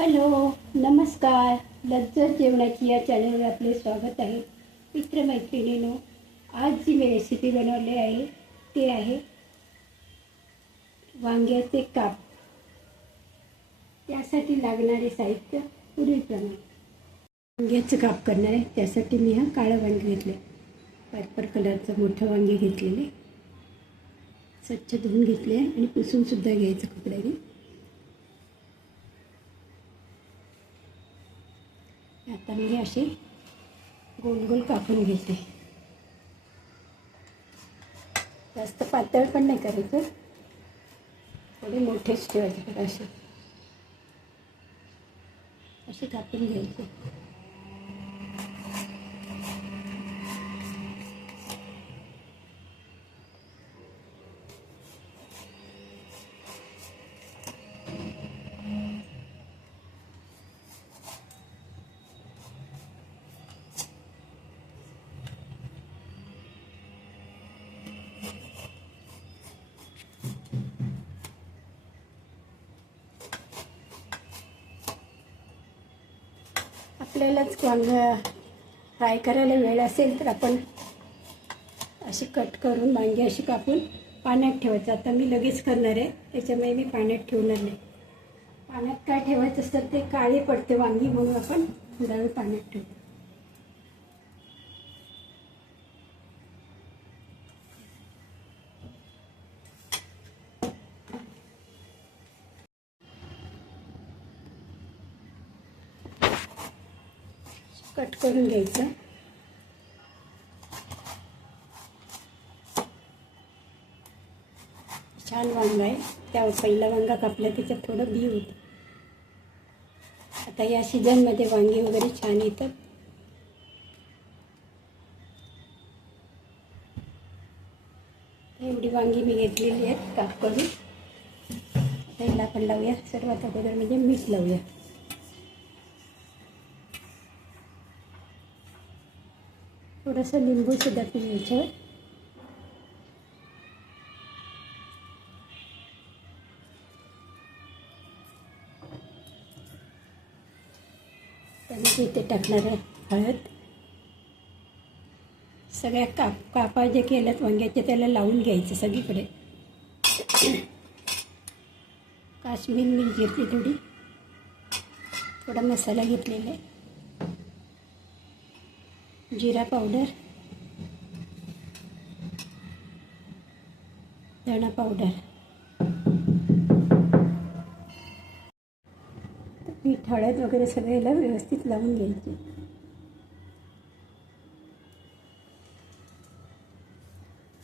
Hello नमस्कार. लज्जत जेवणाची या चॅनलवर आपले स्वागत आहे. मित्रमैत्रिणीनो आज जी मी रेसिपी बनवली आहे ते आहे वांग्याचे काप. त्यासाठी लागणारे साहित्य पुढीलप्रमाणे वांग्याचं काप करणार आहे त्यासाठी मी हा काळं वांगे घेतले पर्पल कलरचं मोठं वांगे घेतलेले स्वच्छ धुवून घेतले आणि पुसूनसुद्धा घ्यायचं कपड्याने. आता मी अशी गोल गोल कापून घेते. जास्त पातळ पण नाही करायचं. थोडे मोठेच ठेवायचे असे असे कापून घ्यायचे. आपल्यालाच वांग फ्राय करायला वेळ असेल तर आपण अशी कट करून वांगी अशी कापून पाण्यात ठेवायचं. आता मी लगेच करणार आहे. त्याच्यामुळे मी पाण्यात ठेवणार नाही. पाण्यात काय ठेवायचं असतं ते काळी पडते वांगी म्हणून आपण थोडा पाण्यात ठेवतो. कट करून घ्यायचं. छान वांगा आहे. त्या पहिला वांगा कापला त्याच्यात थोडं बी होतं. आता या सीझनमध्ये वांगी वगैरे छान येतात. एवढी वांगी मी घेतलेली आहेत काप करून आता आपण लावूया. सर्वात अगोदर म्हणजे मीठ लावूया. थोडंसं लिंबूसुद्धा पिण्याचं पिळायचं त्यानंतर इथे टाकणार आहे हळद. सगळ्या काप कापा जे केल्यात वांग्याचे त्याला लावून घ्यायचं सगळीकडे. काश्मीर मिरची घेतली थोडी. थोडा मसाला घेतलेला आहे. जिरा पावडर धणा पावडर. पीठ हळद वगैरे सगळ्याला व्यवस्थित लावून घ्यायची.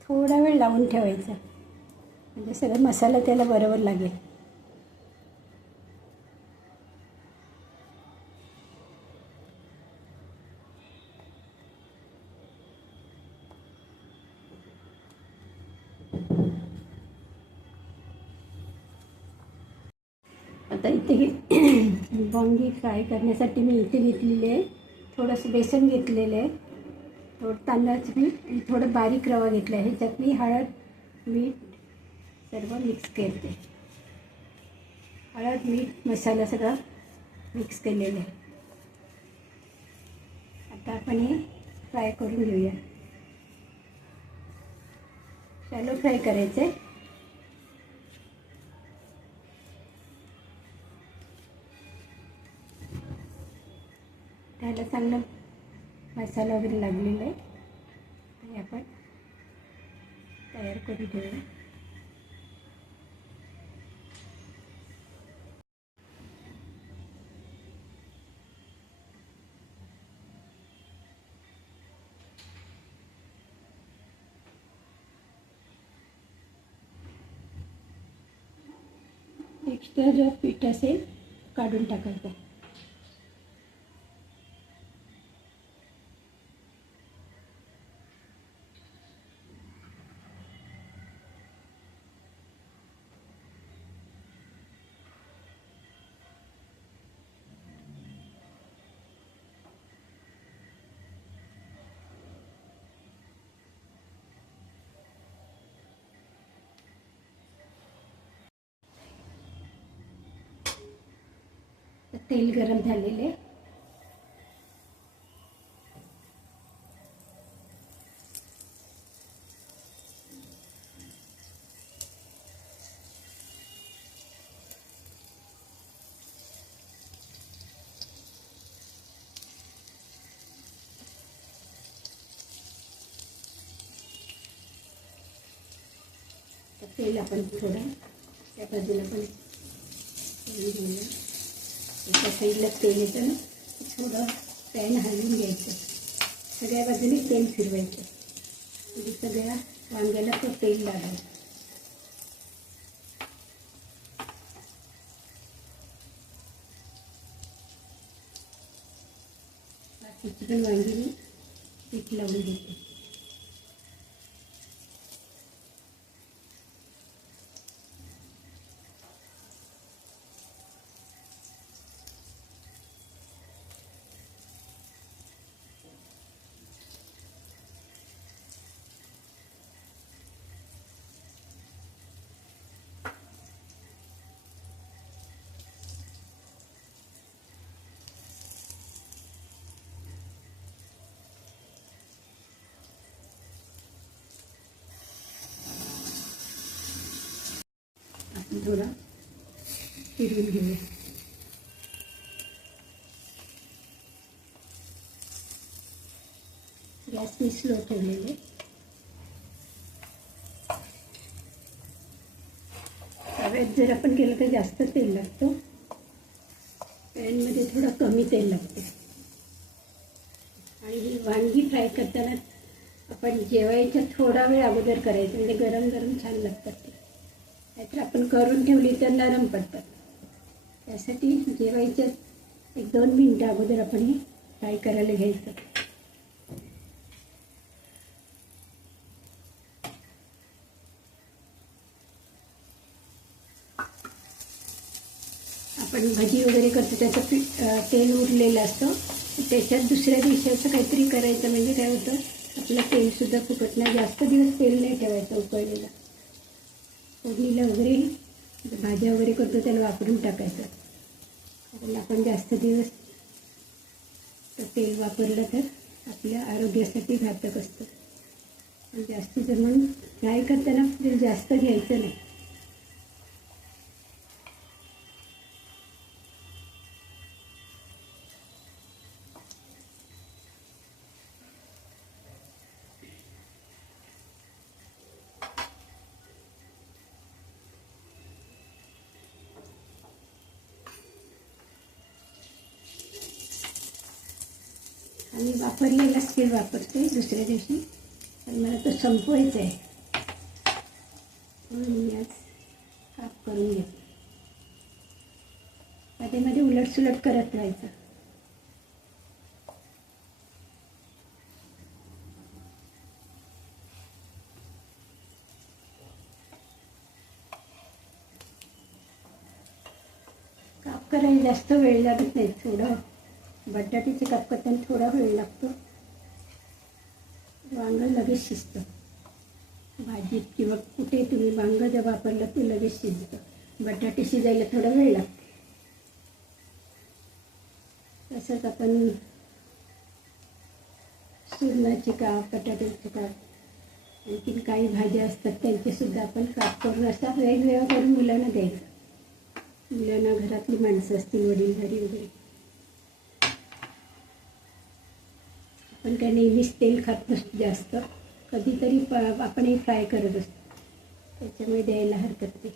थोडा वेळ लावून ठेवायचा. म्हणजे सगळं मसाला त्याला बरोबर लागेल आता इथे घे- वांगी फ्राय करण्यासाठी मी इथे घेतलेली आहे. थोडंसं बेसन घेतलेलं आहे. थोडं तांदळाचं पीठ आणि थोडं बारीक रवा घेतला आहे. ह्याच्यात मी हळद मीठ सर्व मिक्स करते हळद मीठ मसाला सगळा मिक्स केलेला आहे. आता आपण हे फ्राय करून घेऊया. शॅलो फ्राय करायचं आहे त्याला चांगलं मसाला वगैरे लागलेला आहे. आणि आपण तयार करून घेऊया. एक्स्ट्रा जो पीठ असेल काढून टाकायचं. तेल गरम झालेले. तेल आपण थोडं त्या बाजूला पण घेऊया. एका साईडला तेल येतं ना थोडं पॅन हलवून घ्यायचं. सगळ्या बाजूने तेल फिरवायचं. म्हणजे सगळ्या वांग्याला तो तेल लागेल बाकीची पण वांगी मी पीठ लावून घेते आपण थोडा फिरवून घेऊया. गॅस मी स्लो ठेवलेले. तव्यात जर आपण केलं तर जास्त तेल लागतं. पॅनमध्ये थोडं कमी तेल लागतं. आणि ही वांगी फ्राय करताना आपण जेवायच्या थोडा वेळ अगोदर करायचं म्हणजे गरम गरम छान लागतात नाहीतर आपण करून ठेवली तर नरम पडतात. त्यासाठी जेवायच्या एक दोन मिनटं अगोदर आपण हे फ्राय करायला घ्यायचं. आपण भजी वगैरे करतो त्याचं तेल उरलेलं असतं. त्याच्यात दुसऱ्या दिवसाचं काहीतरी करायचं म्हणजे काय होतं आपलं तेलसुद्धा फुकट नाही. जास्त दिवस तेल नाही ठेवायचं उकळलेलं. फोडणीला वगैरे भाज्या वगैरे करतो त्याला वापरून टाकायचं. कारण आपण जास्त दिवस तर तेल वापरलं तर आपल्या आरोग्यासाठी घातक असतं. पण जास्त जमून फ्राय करताना म्हणजे जास्त घ्यायचं नाही. आणि वापरलेला स्टील वापरते दुसऱ्या दिवशी. पण मला तो संपवायचा आहे. म्हणून मी आज काप करून घेते. मध्ये मध्ये उलटसुलट करत राहायचं. काप करायला जास्त वेळ लागत नाही थोडं. बटाट्याचे काप करताना थोडा वेळ लागतो. वांगं लगेच शिजतं. भाजीत किंवा कुठे तुम्ही वांगं जर वापरलं ते लगेच शिजतं. बटाटे शिजायला थोडा वेळ लागतो. तसंच आपण सुरणाचे काप बटाट्याचे काप आणखीन काही भाज्या असतात त्यांचेसुद्धा आपण काप करून असा वेगवेगळा करून मुलांना द्यायचं. मुलांना घरातली माणसं असतील वडीलधारी वगैरे. पण काय नेहमीच तेल खात नसतो जास्त. कधीतरी प आपणही फ्राय करत असतो. त्याच्यामुळे द्यायला हरकत नाही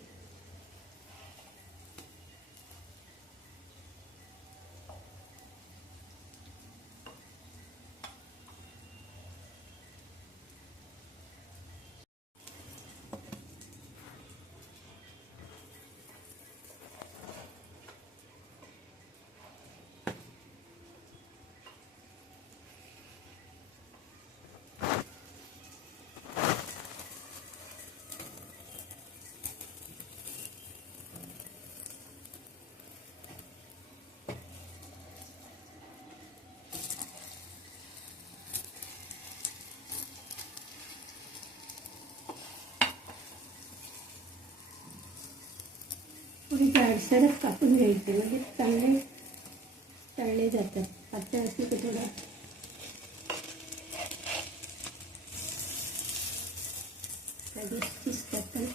थोडी जाडसरच कापून घ्यायचे. म्हणजे चांगले जातात. पातळ असली की थोडं लगेच शिजतात पण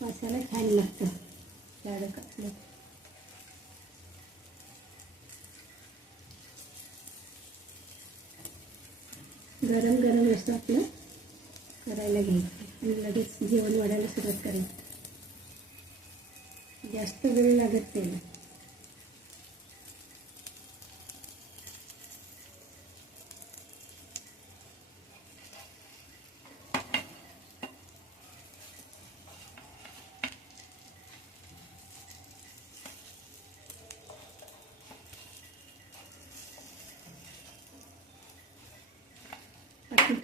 मसाला छान लागतो. झाडं कापलं. गरम गरम असं आपलं करायला घ्यायचं. आणि लगेच जेवण वाढायला सुरुवात करायची. जास्त वेळ लागत नाही.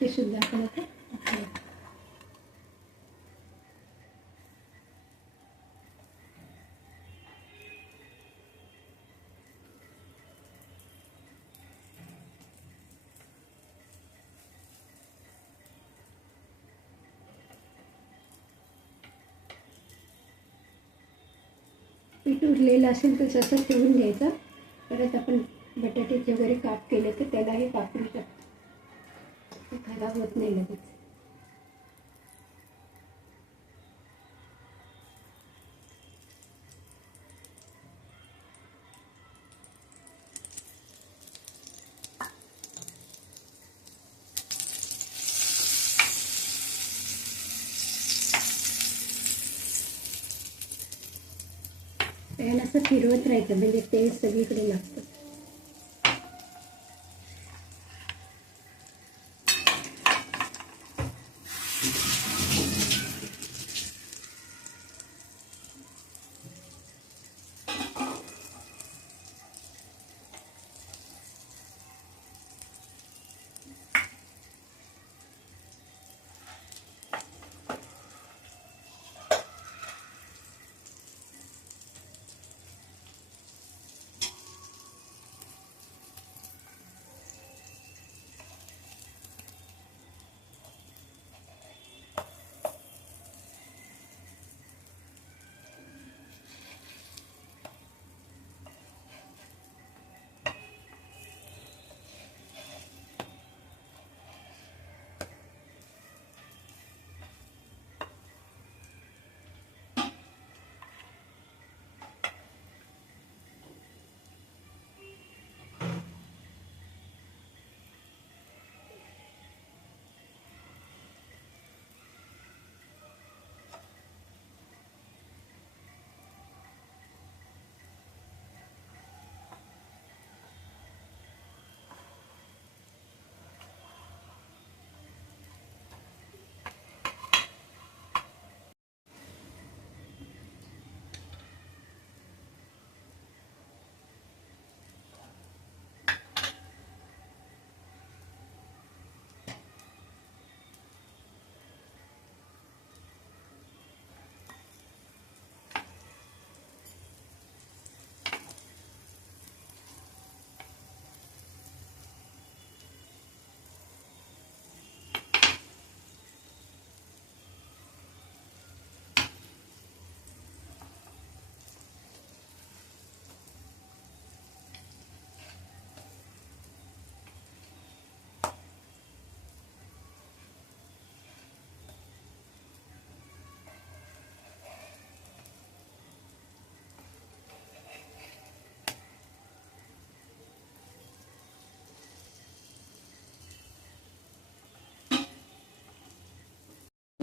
सुद्धा आपण पीठ उरलेलं असेल तर तसं ठेवून द्यायचं परत आपण बटाट्याचे वगैरे काप केले तर त्यालाही वापरू शकतो. खराब होत नाही लगेच. असं फिरवत राहायचं. म्हणजे तेल सगळीकडे लागतं.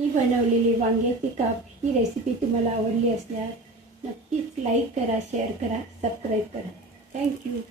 ही बनवलेली वांग्याची काप ही रेसिपी तुम्हाला आवडली असल्यास नक्कीच लाईक करा शेअर करा सबस्क्राईब करा. थँक्यू